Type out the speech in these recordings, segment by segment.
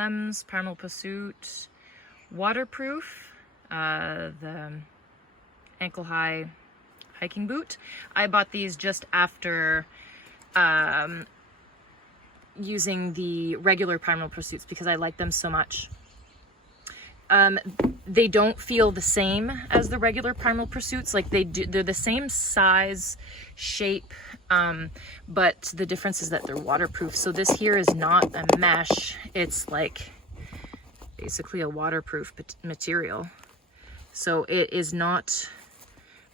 LEMS Primal Pursuit waterproof, the ankle high hiking boot. I bought these just after using the regular Primal Pursuits because I like them so much. They don't feel the same as the regular Primal Pursuits. Like they're the same size, shape, but the difference is that they're waterproof. So this here is not a mesh. It's like basically a waterproof material. So it is not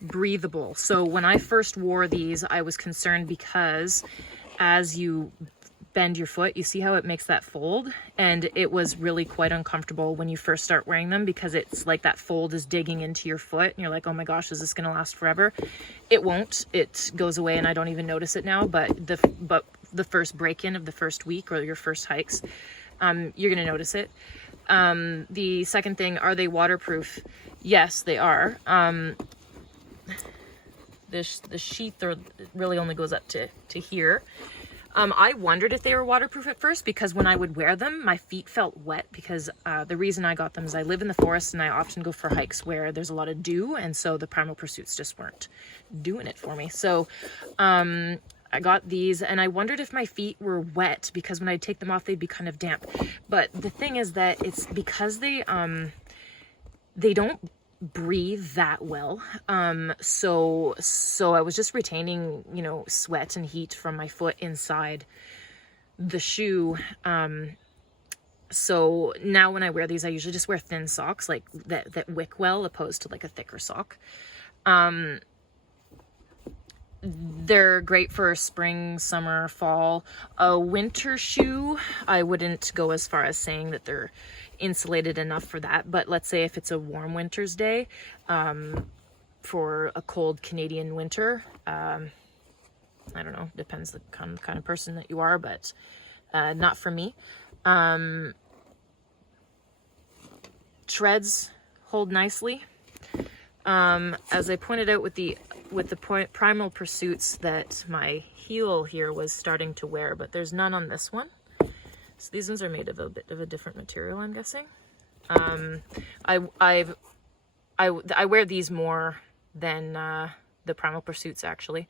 breathable. So when I first wore these, I was concerned because as you bend your foot, you see how it makes that fold, and it was really quite uncomfortable when you first start wearing them because it's like that fold is digging into your foot and you're like, oh my gosh, is this gonna last forever? It won't. It goes away and I don't even notice it now, but the first break-in of the first week or your first hikes, you're gonna notice it. The second thing, are they waterproof? Yes, they are. The sheath really only goes up to here. I wondered if they were waterproof at first because when I would wear them, my feet felt wet because the reason I got them is I live in the forest and I often go for hikes where there's a lot of dew, and so the Primal Pursuits just weren't doing it for me. So I got these and I wondered if my feet were wet because when I take them off, they'd be kind of damp. But the thing is that it's because they don't breathe that well, so I was just retaining, you know, sweat and heat from my foot inside the shoe. So now when I wear these, I usually just wear thin socks like that wick well, opposed to like a thicker sock. They're great for spring, summer, fall. A winter shoe, I wouldn't go as far as saying that they're insulated enough for that, but let's say if it's a warm winter's day, for a cold Canadian winter, I don't know, depends the kind of person that you are, but not for me. Treads hold nicely. As I pointed out with the Primal Pursuits, that my heel here was starting to wear, but there's none on this one. So these ones are made of a bit of a different material, I'm guessing. I wear these more than the Primal Pursuits actually,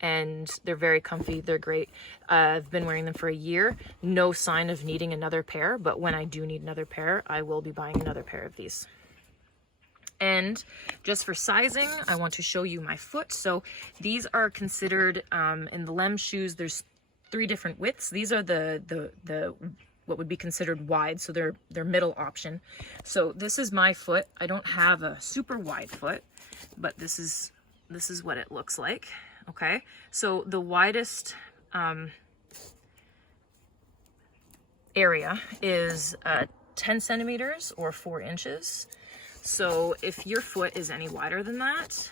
and they're very comfy. They're great. I've been wearing them for a year. No sign of needing another pair, but when I do need another pair, I will be buying another pair of these. And just for sizing, I want to show you my foot. So these are considered, in the LEMS shoes, there's 3 different widths. These are the what would be considered wide, so they're middle option. So this is my foot. I don't have a super wide foot, but this is what it looks like. Okay, so the widest area is 10 centimeters or 4 inches. So if your foot is any wider than that,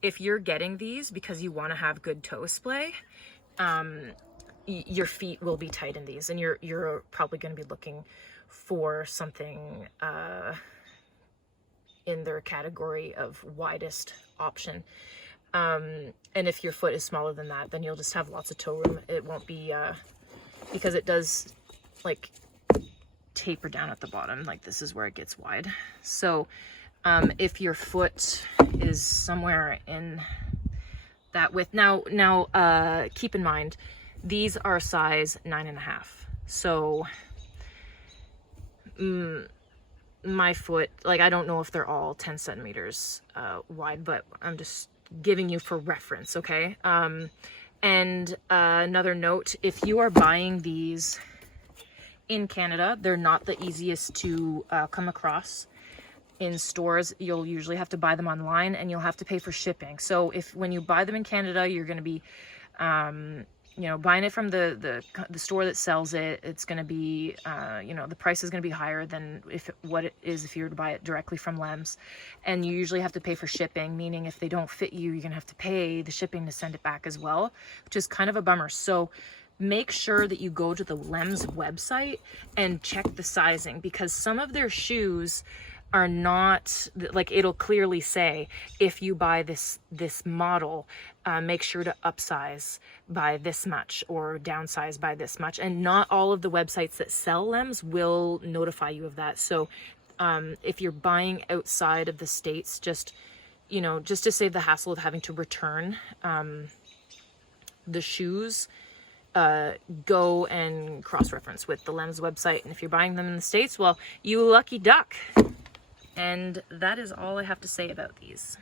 if you're getting these because you want to have good toe splay, your feet will be tight in these, and you're probably going to be looking for something in their category of widest option. And if your foot is smaller than that, then you'll just have lots of toe room. It won't be because it does like taper down at the bottom. Like this is where it gets wide. So if your foot is somewhere in that width, now keep in mind, these are size 9.5. So my foot, like, I don't know if they're all 10 centimeters wide, but I'm just giving you for reference, okay? And another note, if you are buying these in Canada, they're not the easiest to come across in stores. You'll usually have to buy them online and you'll have to pay for shipping. So when you buy them in Canada, you're going to be you know, buying it from the store that sells it. It's going to be, you know, the price is going to be higher than what it is if you were to buy it directly from LEMS. And you usually have to pay for shipping, meaning if they don't fit you, you're going to have to pay the shipping to send it back as well, which is kind of a bummer. So make sure that you go to the LEMS website and check the sizing, because some of their shoes are not, like, it'll clearly say if you buy this model, make sure to upsize by this much or downsize by this much. And not all of the websites that sell LEMS will notify you of that. So if you're buying outside of the States, just, you know, just to save the hassle of having to return the shoes, go and cross-reference with the LEMS website. And if you're buying them in the States, well, you lucky duck. And that is all I have to say about these.